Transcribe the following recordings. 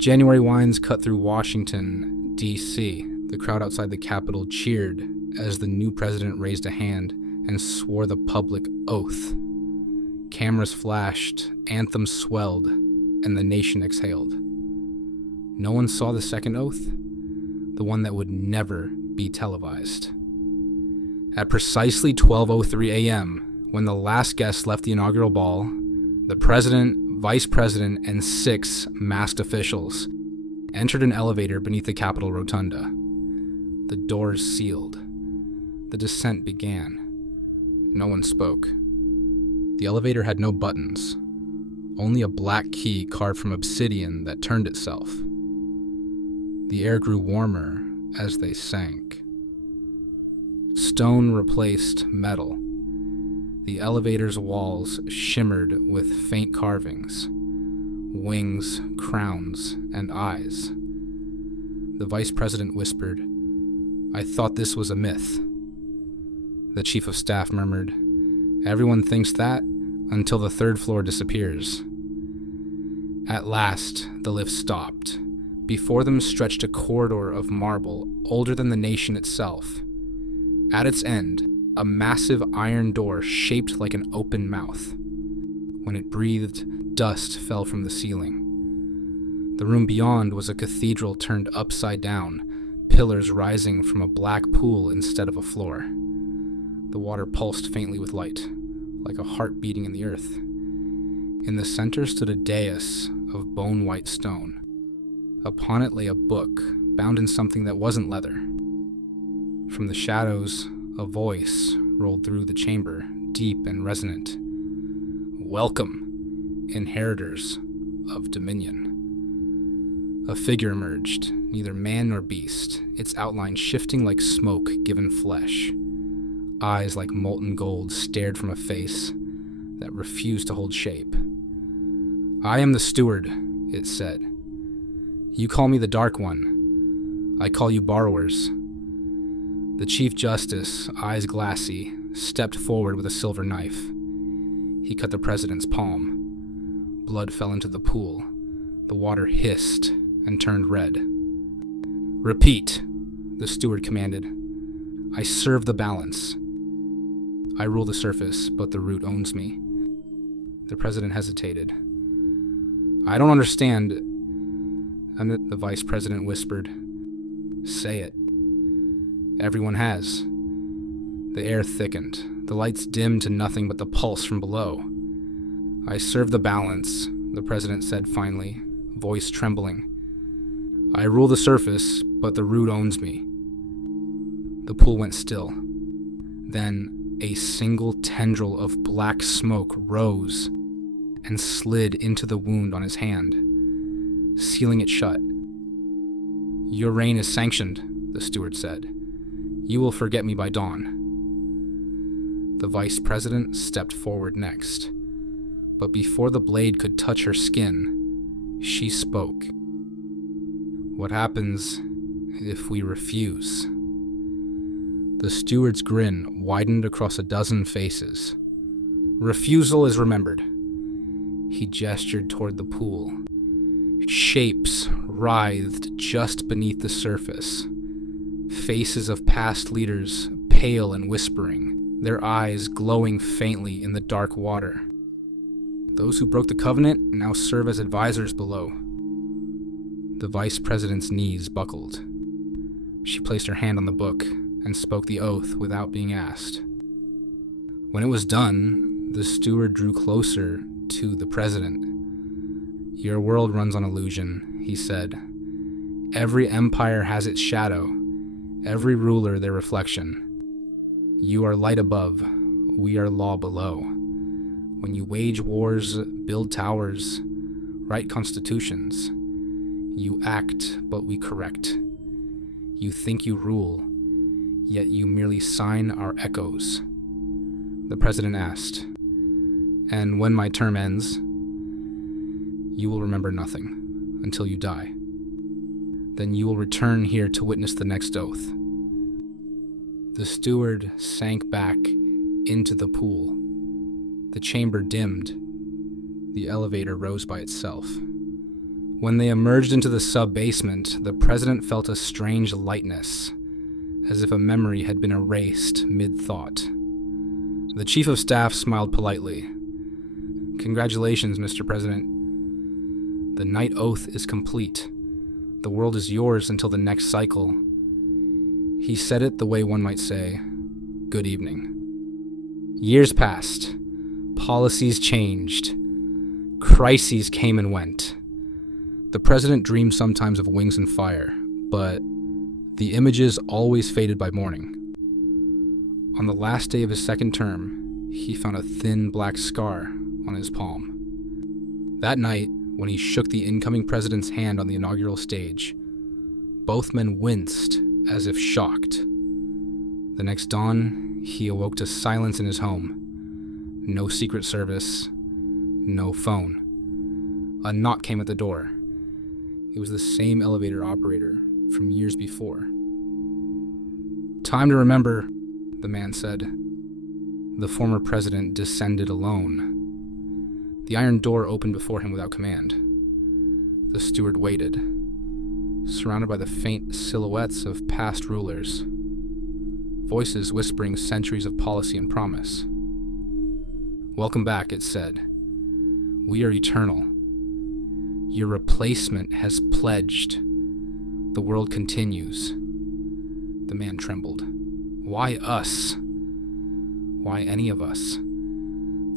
January winds cut through Washington, D.C. The crowd outside the Capitol cheered as the new president raised a hand and swore the public oath. Cameras flashed, anthems swelled, and the nation exhaled. No one saw the second oath, the one that would never be televised. At precisely 12:03 a.m., when the last guest left the inaugural ball, the president, vice president, and 6 masked officials entered an elevator beneath the Capitol Rotunda. The doors sealed. The descent began. No one spoke. The elevator had no buttons, only a black key carved from obsidian that turned itself. The air grew warmer as they sank. Stone replaced metal. The elevator's walls shimmered with faint carvings, wings, crowns, and eyes. The vice president whispered, "I thought this was a myth." The chief of staff murmured, "Everyone thinks that until the 3rd floor disappears." At last, the lift stopped. Before them stretched a corridor of marble older than the nation itself. At its end, a massive iron door shaped like an open mouth. When it breathed, dust fell from the ceiling. The room beyond was a cathedral turned upside down, pillars rising from a black pool instead of a floor. The water pulsed faintly with light, like a heart beating in the earth. In the center stood a dais of bone-white stone. Upon it lay a book, bound in something that wasn't leather. From the shadows, a voice rolled through the chamber, deep and resonant. "Welcome, inheritors of dominion." A figure emerged, neither man nor beast, its outline shifting like smoke given flesh. Eyes like molten gold stared from a face that refused to hold shape. "I am the Steward," it said. "You call me the Dark One. I call you borrowers." The Chief Justice, eyes glassy, stepped forward with a silver knife. He cut the president's palm. Blood fell into the pool. The water hissed and turned red. "Repeat," the steward commanded. "I serve the balance. I rule the surface, but the root owns me." The president hesitated. "I don't understand." And the vice president whispered, "Say it." Everyone has. The air thickened. The lights dimmed to nothing but the pulse from below. "I serve the balance," the president said finally, voice trembling. "I rule the surface, but the root owns me." The pool went still. Then a single tendril of black smoke rose and slid into the wound on his hand, sealing it shut. "Your reign is sanctioned," the steward said. "You will forget me by dawn." The vice president stepped forward next, but before the blade could touch her skin, she spoke. "What happens if we refuse?" The steward's grin widened across a dozen faces. "Refusal is remembered." He gestured toward the pool. Shapes writhed just beneath the surface. Faces of past leaders, pale and whispering, their eyes glowing faintly in the dark water. Those who broke the covenant now serve as advisors below. The vice president's knees buckled. She placed her hand on the book and spoke the oath without being asked. When it was done, the steward drew closer to the president. "Your world runs on illusion," he said. "Every empire has its shadow, every ruler their reflection. You are light above, we are law below. When you wage wars, build towers, write constitutions, you act, but we correct. You think you rule, yet you merely sign our echoes." The president asked, "And when my term ends?" "You will remember nothing until you die. Then you will return here to witness the next oath." The steward sank back into the pool. The chamber dimmed. The elevator rose by itself. When they emerged into the sub-basement, the president felt a strange lightness, as if a memory had been erased mid-thought. The chief of staff smiled politely. "Congratulations, Mr. President. The night oath is complete. The world is yours until the next cycle." He said it the way one might say, "Good evening." Years passed. Policies changed. Crises came and went. The president dreamed sometimes of wings and fire, but the images always faded by morning. On the last day of his second term, he found a thin black scar on his palm. That night, when he shook the incoming president's hand on the inaugural stage, both men winced as if shocked. The next dawn, he awoke to silence in his home. No Secret Service, no phone. A knock came at the door. It was the same elevator operator from years before. "Time to remember," the man said. The former president descended alone. The iron door opened before him without command. The steward waited, surrounded by the faint silhouettes of past rulers, voices whispering centuries of policy and promise. "Welcome back," it said. "We are eternal. Your replacement has pledged. The world continues." The man trembled. "Why us? Why any of us?"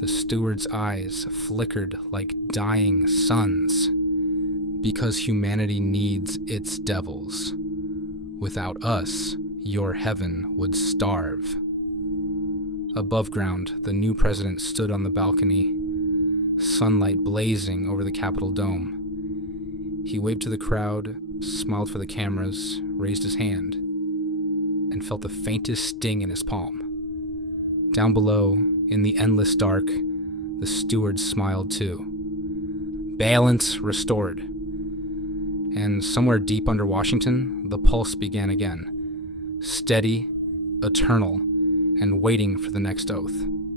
The steward's eyes flickered like dying suns. "Because humanity needs its devils. Without us, your heaven would starve." Above ground, the new president stood on the balcony, sunlight blazing over the Capitol dome. He waved to the crowd, smiled for the cameras, raised his hand, and felt the faintest sting in his palm. Down below, in the endless dark, the steward smiled too. Balance restored. And somewhere deep under Washington, the pulse began again, steady, eternal, and waiting for the next oath.